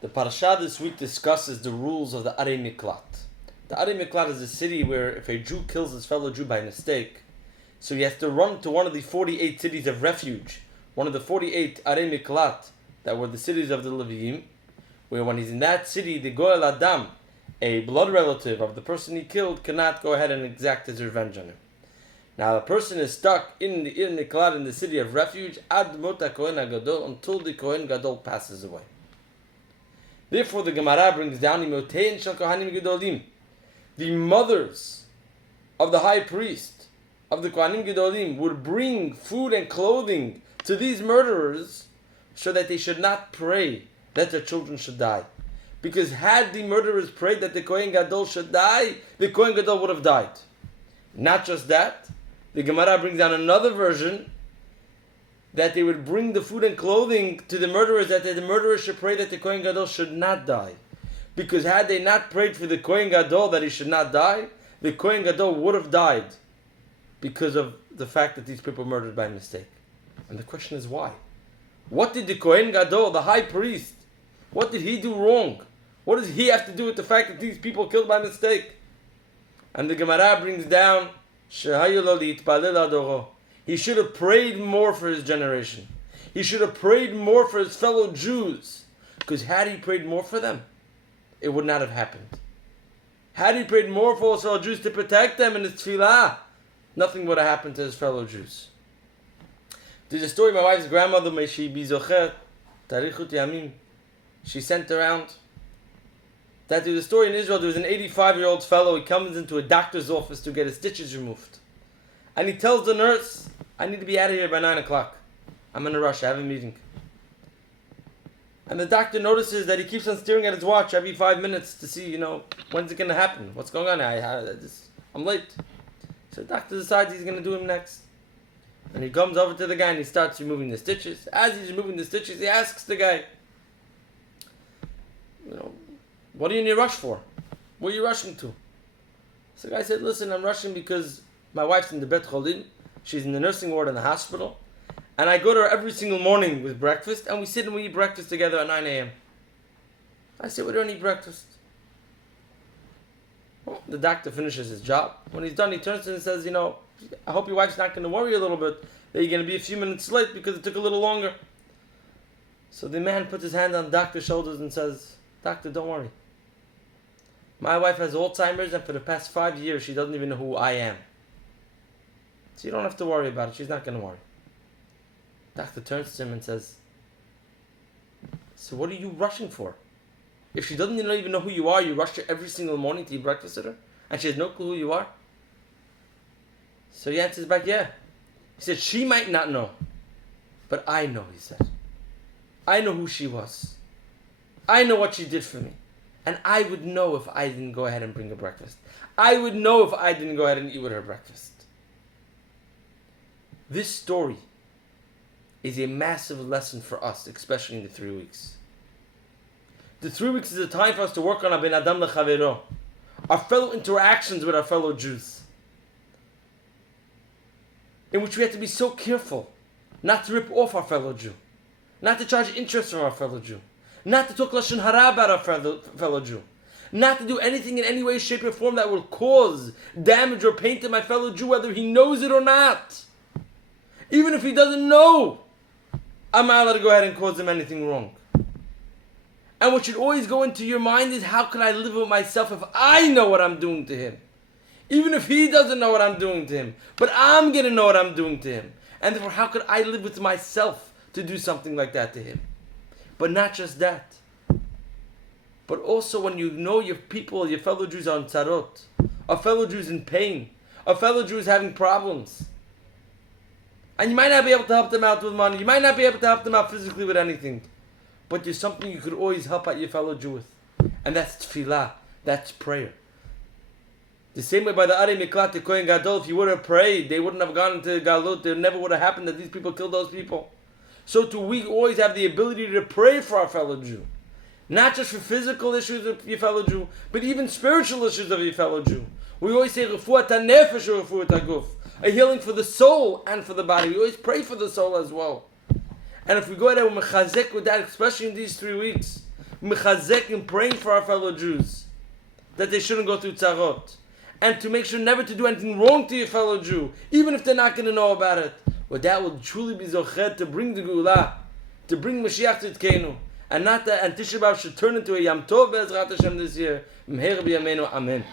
The Parshat this week discusses the rules of the Arei Miklat. The Arei Miklat is a city where if a Jew kills his fellow Jew by mistake, so he has to run to one of the 48 cities of refuge, one of the 48 Arei Miklat that were the cities of the Leviim, where when he's in that city, the Goel Adam, a blood relative of the person he killed, cannot go ahead and exact his revenge on him. Now the person is stuck in the Arei Miklat, in the city of refuge, ad mot HaKohen HaGadol, until the Kohen Gadol passes away. Therefore, the Gemara brings down the mothers of the high priest, of the Kohanim Gedolim, would bring food and clothing to these murderers so that they should not pray that their children should die. Because had the murderers prayed that the Kohen Gadol should die, the Kohen Gadol would have died. Not just that, the Gemara brings down another version that they would bring the food and clothing to the murderers, that the murderers should pray that the Kohen Gadol should not die. Because had they not prayed for the Kohen Gadol that he should not die, the Kohen Gadol would have died because of the fact that these people were murdered by mistake. And the question is why? What did the Kohen Gadol, the high priest, what did he do wrong? What does he have to do with the fact that these people killed by mistake? And the Gemara brings down, he should have prayed more for his generation. He should have prayed more for his fellow Jews. Because had he prayed more for them, it would not have happened. Had he prayed more for his fellow Jews to protect them in his tefillah, nothing would have happened to his fellow Jews. There's a story of my wife's grandmother, she sent around that there's a story in Israel. There was an 85-year-old fellow. He comes into a doctor's office to get his stitches removed. And he tells the nurse, I need to be out of here by 9 o'clock. I'm in a rush. I have a meeting. And the doctor notices that he keeps on staring at his watch every 5 minutes to see, when's it going to happen? What's going on? I'm late. So the doctor decides he's going to do him next. And he comes over to the guy and he starts removing the stitches. As he's removing the stitches, he asks the guy, what are you in a rush for? Where are you rushing to? So the guy said, listen, I'm rushing because my wife's in the Bet Cholim. She's in the nursing ward in the hospital. And I go to her every single morning with breakfast, and we sit and we eat breakfast together at 9 a.m. I said, we don't eat breakfast. Well, the doctor finishes his job. When he's done, he turns to him and says, I hope your wife's not going to worry a little bit that you're going to be a few minutes late because it took a little longer. So the man puts his hand on the doctor's shoulders and says, Doctor, don't worry. My wife has Alzheimer's, and for the past 5 years, she doesn't even know who I am. So you don't have to worry about it. She's not going to worry. Doctor turns to him and says, so what are you rushing for? If she doesn't even know who you are, you rush her every single morning to eat breakfast with her, and she has no clue who you are? So he answers back, yeah. He said, she might not know, but I know, he said. I know who she was. I know what she did for me. And I would know if I didn't go ahead and bring her breakfast. I would know if I didn't go ahead and eat with her breakfast. This story is a massive lesson for us, especially in the 3 weeks. The 3 weeks is a time for us to work on our ben adam lechavero, our fellow interactions with our fellow Jews, in which we have to be so careful not to rip off our fellow Jew, not to charge interest from our fellow Jew, not to talk lashon hara about our fellow Jew, not to do anything in any way, shape, or form that will cause damage or pain to my fellow Jew, whether he knows it or not. Even if he doesn't know, I'm not allowed to go ahead and cause him anything wrong. And what should always go into your mind is, how can I live with myself if I know what I'm doing to him? Even if he doesn't know what I'm doing to him, but I'm going to know what I'm doing to him. And therefore, how could I live with myself to do something like that to him? But not just that. But also when you know your people, your fellow Jews are on tzarot, our fellow Jews in pain, our fellow Jews having problems. And you might not be able to help them out with money. You might not be able to help them out physically with anything. But there's something you could always help out your fellow Jew with. And that's tefillah. That's prayer. The same way by the Arei Miklat, the Kohen Gadol, if you would have prayed, they wouldn't have gone into Galut. It never would have happened that these people killed those people. So too, we always have the ability to pray for our fellow Jew. Not just for physical issues of your fellow Jew, but even spiritual issues of your fellow Jew. We always say, Refuat HaNefesh or Refuat HaGuf. A healing for the soul and for the body. We always pray for the soul as well. And if we go ahead and mechazek with that, especially in these 3 weeks, mechazek and praying for our fellow Jews, that they shouldn't go through tzarot, and to make sure never to do anything wrong to your fellow Jew, even if they're not going to know about it. Well, that will truly be zochet to bring the Geulah, to bring Mashiach to Tkenu, and not that, and Tisha B'Av should turn into a Yam Tov Be'ezrat Hashem this year. Amen.